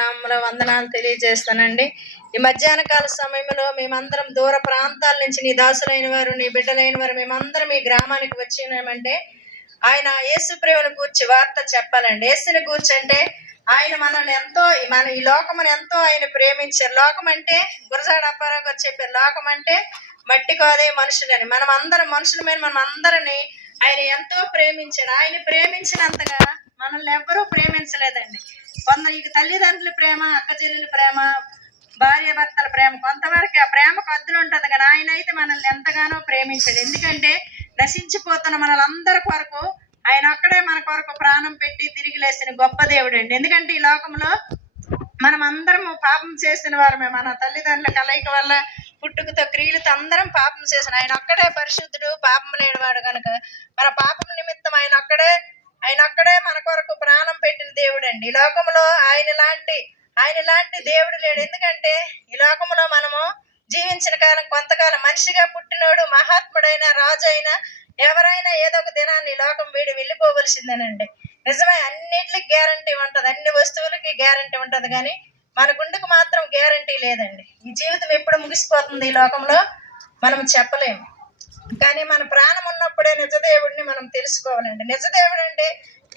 నామములో వందనాలు తెలియజేస్తానండి. ఈ మధ్యాహ్న కాల సమయంలో మేమందరం దూర ప్రాంతాల నుంచి నీ దాసులైన వారు, నీ బిడ్డలైన వారు మేమందరం ఈ గ్రామానికి వచ్చినామంటే ఆయన యేసుప్రేమను గూర్చి వార్త చెప్పాలండి. యేసుని గూర్చి అంటే ఆయన మనల్ని ఎంతో మన ఈ లోకమును ఎంతో ఆయన ప్రేమించారు. లోకం అంటే గురజాడ అప్పారావు గారు చెప్పారు, లోకం అంటే మట్టి కాదే మనుషులని. మనం అందరం మనుషులమైన మనం అందరిని ఆయన ఎంతో ప్రేమించాడు. ఆయన ప్రేమించినంతగా మనల్ని ఎవ్వరూ ప్రేమించలేదండి. కొందరికి తల్లిదండ్రుల ప్రేమ, అక్క చెల్లెల ప్రేమ, భార్య భర్తల ప్రేమ కొంతవరకు ఆ ప్రేమకు హద్దులు ఉంటుంది, కానీ ఆయన అయితే మనల్ని ఎంతగానో ప్రేమించాడు. ఎందుకంటే నశించిపోతున్న మనలందరి కొరకు ఆయన ఒక్కడే మన కొరకు ప్రాణం పెట్టి తిరిగి లేసిన గొప్ప దేవుడు అండి. ఎందుకంటే ఈ లోకంలో మనం అందరం పాపం చేసిన వారమే. మన తల్లిదండ్రుల కలయిక వల్ల పుట్టుకతో క్రియలతో అందరం పాపం చేసిన ఆయన ఒక్కడే పరిశుద్ధుడు, పాపం లేనివాడు కనుక మన పాపం నిమిత్తం ఆయన ఒక్కడే మన కొరకు ప్రాణం పెట్టిన దేవుడు అండి. ఈ లోకంలో ఆయన లాంటి దేవుడు లేడు. ఎందుకంటే ఈ లోకంలో మనము జీవించిన కాలం కొంతకాలం మనిషిగా పుట్టినోడు, మహాత్ముడైన రాజు అయినా ఎవరైనా ఏదో ఒక దినాన్ని ఈ లోకం వీడి వెళ్ళిపోవలసిందేనండి. నిజమే, అన్నిటికి గ్యారంటీ ఉంటుంది, అన్ని వస్తువులకి గ్యారంటీ ఉంటుంది, కానీ మన గుండెకు మాత్రం గ్యారంటీ లేదండి. ఈ జీవితం ఎప్పుడు ముగిసిపోతుంది ఈ లోకంలో మనం చెప్పలేము. కానీ మన ప్రాణం ఉన్నప్పుడే నిజదేవుడిని మనం తెలుసుకోవాలండి. నిజదేవుడు అంటే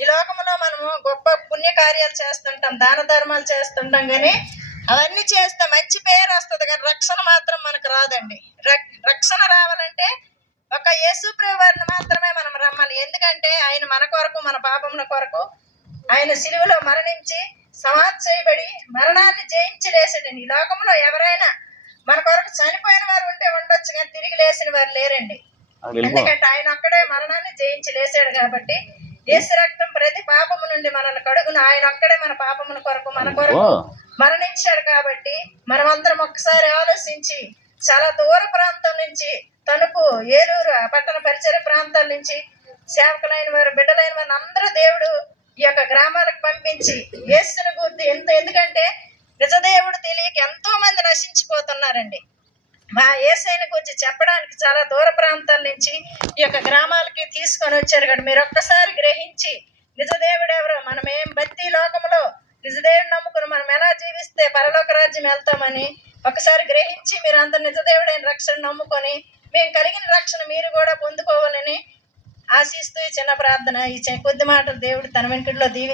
ఈ లోకంలో మనము గొప్ప పుణ్యకార్యాలు చేస్తుంటాం, దాన ధర్మాలు చేస్తుంటాం, కానీ అవన్నీ చేస్తే మంచి పేరు వస్తుంది, కానీ రక్షణ మాత్రం మనకు రాదండి. రక్షణ రావాలంటే ఒక యేసుప్రభు వారిని మాత్రమే మనం రమ్మాలి. ఎందుకంటే ఆయన మన కొరకు, మన పాపముల కొరకు ఆయన సిలువలో మరణించి సమాధి చేయబడి మరణాన్ని జయించి లేసాడండి. ఈ లోకంలో ఎవరైనా మన కొరకు చనిపోయిన వారు ఉంటే ఉండొచ్చు, కానీ తిరిగి లేచిన వారు లేరండి. ఎందుకంటే ఆయన అక్కడే మరణాన్ని జయించి లేసాడు కాబట్టి యేసు రక్తం ప్రతి పాపము నుండి మనల్ని కడుగును. ఆయన అక్కడే మన పాపముల కొరకు మన కొరకు మరణించాడు కాబట్టి మనమందరం ఒక్కసారి ఆలోచించి చాలా దూర ప్రాంతం నుంచి తణుకు, ఏలూరు, పట్టణ పరిసర ప్రాంతాల నుంచి సేవకులైన వారు, బిడ్డలైన వారిని అందరూ దేవుడు ఈ యొక్క గ్రామాలకు పంపించి యేసుని గుర్తు ఎందుకంటే నిజదేవుడు తెలియక ఎంతో మంది నశించిపోతున్నారండి. మా యేసయ్యని గురించి చెప్పడానికి చాలా దూర ప్రాంతాల నుంచి ఈ యొక్క గ్రామాలకి తీసుకొని వచ్చారు. కదా మీరు ఒక్కసారి గ్రహించి నిజదేవుడు ఎవరో, మనం ఏం బతి లోకంలో నిజదేవుడు నమ్ముకుని మనం ఎలా జీవిస్తే పరలోక రాజ్యం వెళ్తామని ఒకసారి గ్రహించి మీరు అందరు నిజదేవుడైన రక్షణ నమ్ముకొని మేము కలిగిన రక్షణ మీరు కూడా పొందుకోవాలని ఆశిస్తూ ఈ చిన్న ప్రార్థన, ఈ కొద్ది మాటలు దేవుడు తన వెనుకల్లో దీవి